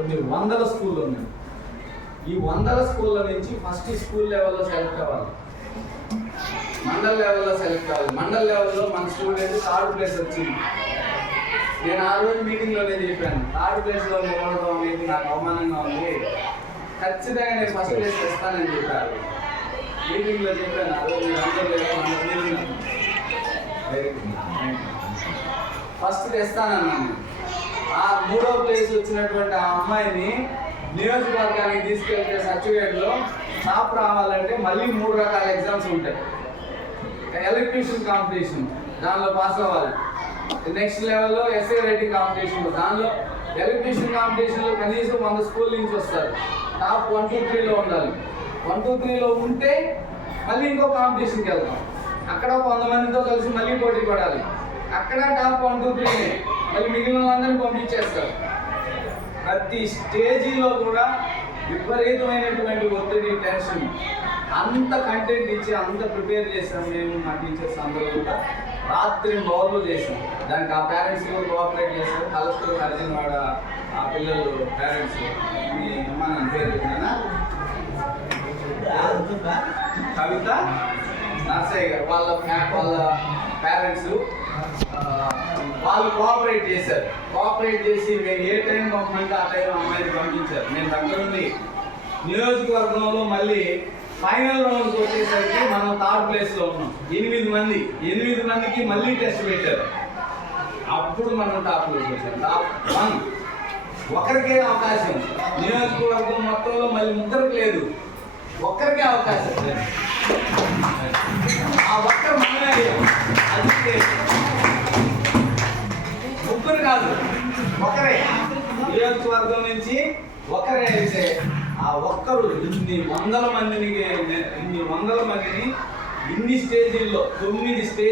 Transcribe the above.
కొన్ని వందల స్కూళ్ళు ఉన్నాయి. ఈ వందల స్కూళ్ళ నుంచి ఫస్ట్ స్కూల్ లెవెల్లో సెలెక్ట్ అవ్వాలి, మండల్ లెవెల్లో సెలెక్ట్ అవ్వాలి. మండల్ లెవెల్లో మన స్టూడెంట్ థర్డ్ ప్లేస్ వచ్చింది. నేను ఆ రోజు మీటింగ్లోనే చెప్పాను, థర్డ్ ప్లేస్లో నిలవడం అనేది నాకు అవమానంగా ఉంది, ఖచ్చితంగా నేను ఫస్ట్ ప్లేస్ ఇస్తానని చెప్పారు. మీటింగ్లో చెప్పాను ఆ రోజు. మీరు అందరూ ఫస్ట్ తెస్తానన్నాను. ఆ 3వ ప్లేస్ వచ్చినటువంటి ఆ అమ్మాయిని నియోజకవర్గానికి తీసుకెళ్తే సర్టిఫికేట్లో టాప్ రావాలంటే మళ్ళీ 3 రకాల ఎగ్జామ్స్ ఉంటాయి. ఎలక్ట్రీషియన్ కాంపిటీషన్, దానిలో పాస్ అవ్వాలి. నెక్స్ట్ లెవెల్లో ఎస్ఏ రైటింగ్ కాంపిటీషన్, దానిలో ఎలక్ట్రీషియన్ కాంపిటీషన్లో కనీసం 100 స్కూల్ నుంచి వస్తారు. టాప్ 1, 2, 3లో ఉండాలి. 1, 2, 3లో ఉంటే మళ్ళీ ఇంకో కాంపిటీషన్కి వెళ్తాం. అక్కడ 100 మందితో కలిసి మళ్ళీ పోటీ పడాలి. అక్కడ టాప్ 1, 2, 3 మళ్ళీ మిగిలిన వాళ్ళందరినీ పంపించేస్తారు. ప్రతి స్టేజీలో కూడా విపరీతమైనటువంటి ఒత్తిడి, టెన్షన్. అంత కంటెంట్ ఇచ్చి అంత ప్రిపేర్ చేసాం మేము, మా టీచర్స్ అందరూ కూడా రాత్రి బౌర్లు చేసాం. దానికి ఆ పేరెంట్స్ కూడా కోఆపరేట్ చేశారు. కలెక్టర్ అర్జున్ ఆ పిల్లలు పేరెంట్స్, మీ అమ్మ నా పేరు చెప్పినా కవిత నర్సయ్య గారు, వాళ్ళ పేరెంట్స్ వాళ్ళు కోఆపరేట్ చేశారు. కోఆపరేట్ చేసి మేము ఏ టైం పంపమంటే ఆ టైం అమ్మాయిని పంపించారు. నేను దగ్గరుండి నియోజకవర్గంలో మళ్ళీ ఫైనల్ రౌండ్కి వచ్చేసరికి మనం థర్డ్ ప్లేస్లో ఉన్నాం. 8 మందికి మళ్ళీ టెస్ట్ పెట్టారు. అప్పుడు మనం టాప్లోకి వచ్చాం. టాప్ 1 ఒకరికే అవకాశం. నియోజకవర్గం మొత్తంలో మళ్ళీ 3కి లేదు, ఒక్కరికే అవకాశం. ఆ ఒక్కరు మనమే అయ్యాం. అందుకే 3 కాదు, ఒకరే. నియోజకవర్గం నుంచి ఒకరే అయితే ఆ ఒక్కరు ఇన్ని వందల మందిని ఇన్ని స్టేజీల్లో 9 స్టేజ్